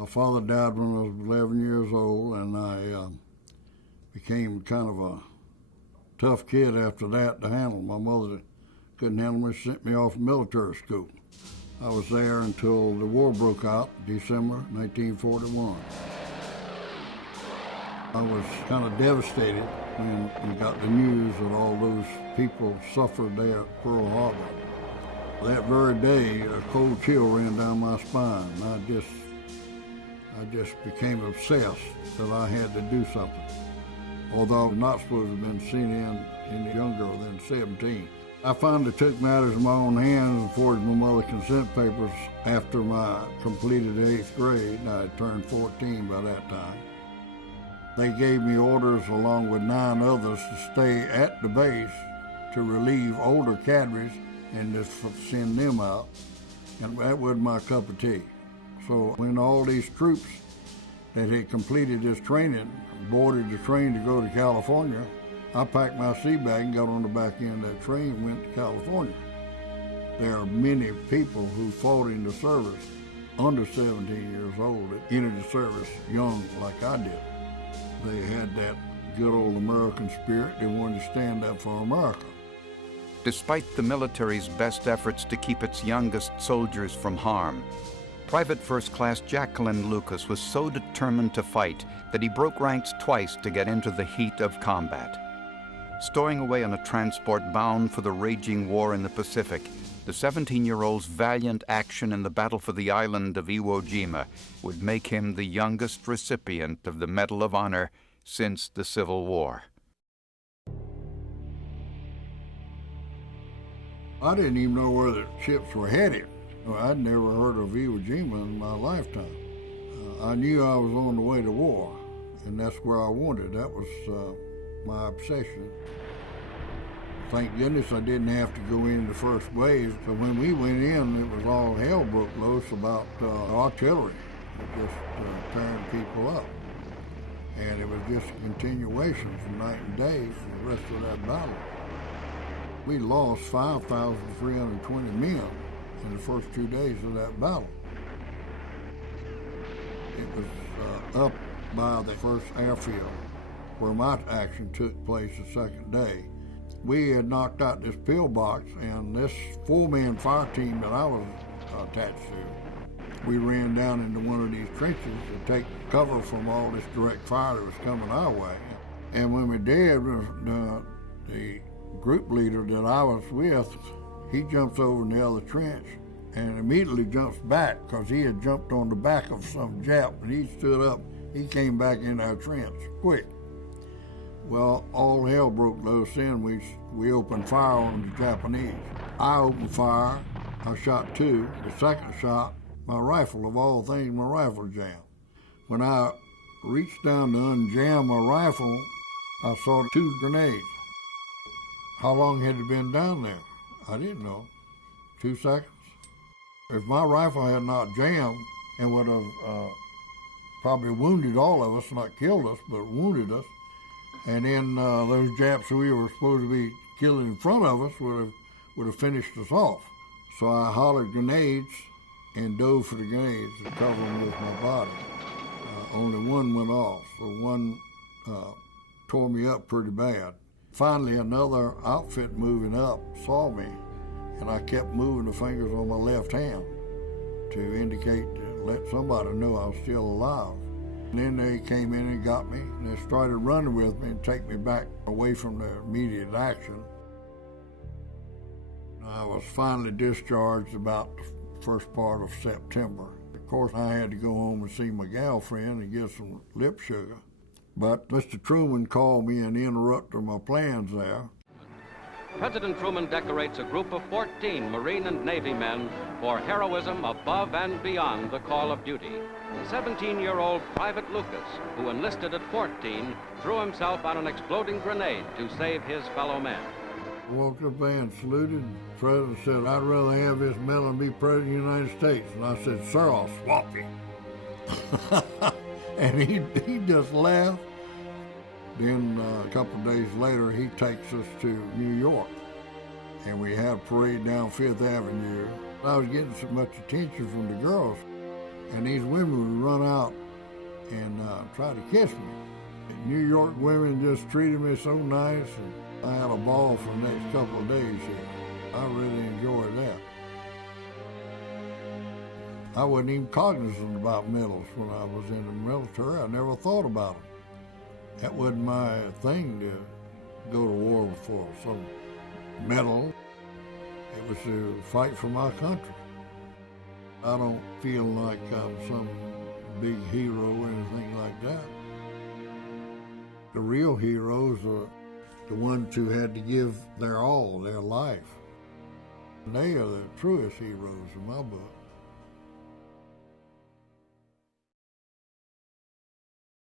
My father died when I was 11 years old, and I became kind of a tough kid after that to handle. My mother couldn't handle me, sent me off to military school. I was there until the war broke out, December 1941. I was kind of devastated when we got the news that all those people suffered there at Pearl Harbor. That very day, a cold chill ran down my spine. I just became obsessed that I had to do something, although I was not supposed to have been seen in any younger than 17. I finally took matters in my own hands and forged my mother's consent papers after my completed 8th grade. I had turned 14 by that time. They gave me orders along with 9 others to stay at the base to relieve older cadres and just send them out, and that wasn't my cup of tea. So when all these troops that had completed this training boarded the train to go to California, I packed my sea bag and got on the back end of that train and went to California. There are many people who fought in the service under 17 years old that entered the service young like I did. They had that good old American spirit. They wanted to stand up for America. Despite the military's best efforts to keep its youngest soldiers from harm, Private First Class Jacqueline Lucas was so determined to fight that he broke ranks twice to get into the heat of combat. Stowing away on a transport bound for the raging war in the Pacific, the 17-year-old's valiant action in the battle for the island of Iwo Jima would make him the youngest recipient of the Medal of Honor since the Civil War. I didn't even know where the ships were headed. I'd never heard of Iwo Jima in my lifetime. I knew I was on the way to war, and that's where I wanted. That was my obsession. Thank goodness I didn't have to go in the first wave. So when we went in, it was all hell broke loose about artillery, just tearing people up. And it was just a continuation from night and day for the rest of that battle. We lost 5,320 men in the first 2 days of that battle. It was up by the first airfield where my action took place the second day. We had knocked out this pillbox, and this 4-man fire team that I was attached to, we ran down into one of these trenches to take cover from all this direct fire that was coming our way. And when we did, the group leader that I was with, he jumps over in the other trench and immediately jumps back because he had jumped on the back of some Jap, and he stood up. He came back in our trench quick. Well, all hell broke loose then. We opened fire on the Japanese. I opened fire. I shot 2. The second shot, my rifle, of all things, my rifle jammed. When I reached down to unjam my rifle, I saw 2 grenades. How long had it been down there? I didn't know. 2 seconds? If my rifle had not jammed and would have probably wounded all of us, not killed us, but wounded us, and then those Japs who we were supposed to be killing in front of us would have finished us off. So I hollered grenades and dove for the grenades to cover them with my body. Only one went off, so one tore me up pretty bad. Finally, another outfit moving up saw me, and I kept moving the fingers on my left hand to indicate, to let somebody know I was still alive. And then they came in and got me, and they started running with me and take me back away from the immediate action. I was finally discharged about the first part of September. Of course, I had to go home and see my gal friend and get some lip sugar. But Mr. Truman called me and interrupted my plans there. President Truman decorates a group of 14 Marine and Navy men for heroism above and beyond the call of duty. 17-year-old Private Lucas, who enlisted at 14, threw himself on an exploding grenade to save his fellow men. I walked up there and saluted, and the president said, "I'd rather have this medal than be president of the United States." And I said, "Sir, I'll swap you." And he just laughed. Then a couple of days later, he takes us to New York, and we had a parade down Fifth Avenue. I was getting so much attention from the girls. and these women would run out and try to kiss me. New York women just treated me so nice, and I had a ball for the next couple of days here. I really enjoyed that. I wasn't even cognizant about medals when I was in the military. I never thought about them. That wasn't my thing to go to war for some medal. It was to fight for my country. I don't feel like I'm some big hero or anything like that. The real heroes are the ones who had to give their all, their life. And they are the truest heroes in my book.